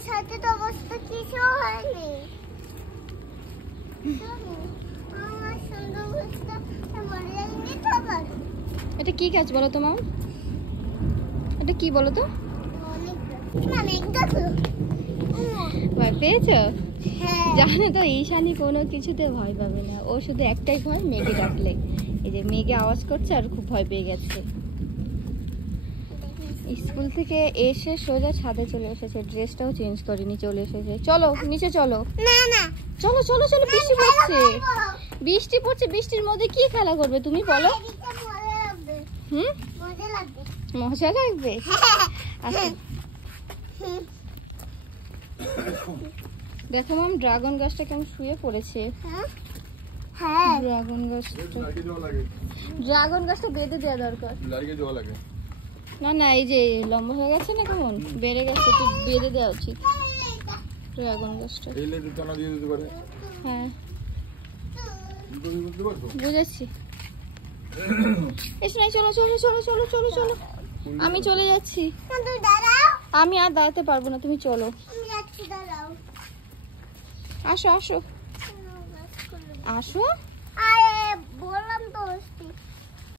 আমার সাথে তো অবস্থা কিছু হয়নি। আমার সুন্দর অবস্থা মরে যায়নি তো আবার। এটা কি গাছ বলো তো মা? এটা কি বলো তো? ভয় পেয়েছো? জানো তো ঈশানী কোনো কিছুতে ভয় পাবে না, ও শুধু একটাই ভয়, মেঘে ডাকলে। এই যে মেঘে আওয়াজ করছে আর খুব ভয় পেয়ে গেছে। স্কুল থেকে এসে সোজা ছাদে চলে এসেছে, ড্রেসটাও চেঞ্জ করেনি, চলে এসেছে। চলো নিচে চলো। না না চলো চলো চলো, বৃষ্টি পড়ছে, বৃষ্টি পড়ছে, বৃষ্টির মধ্যে কি খেলা করবে তুমি বলো? হুম, মজা লাগবে। আচ্ছা দেখো মাম, ড্রাগন গাছটা কেমন শুয়ে পড়েছে। হ্যাঁ ড্রাগন গাছটা বেঁধে দেওয়া দরকার। না না, এই যে লম্বা হয়ে গেছে না, কেমন বেড়ে গেছে, একটু বেঁধে দেওয়া উচিত ড্রাগন গাছটা। হ্যাঁ বুঝেছি। এসো না, চলো চলো চলো চলো চলো চলো, আমি চলে যাচ্ছি। আমি আর দাঁড়াতে পারবো না, তুমি চলো। আসো আসো আসো। বললাম তো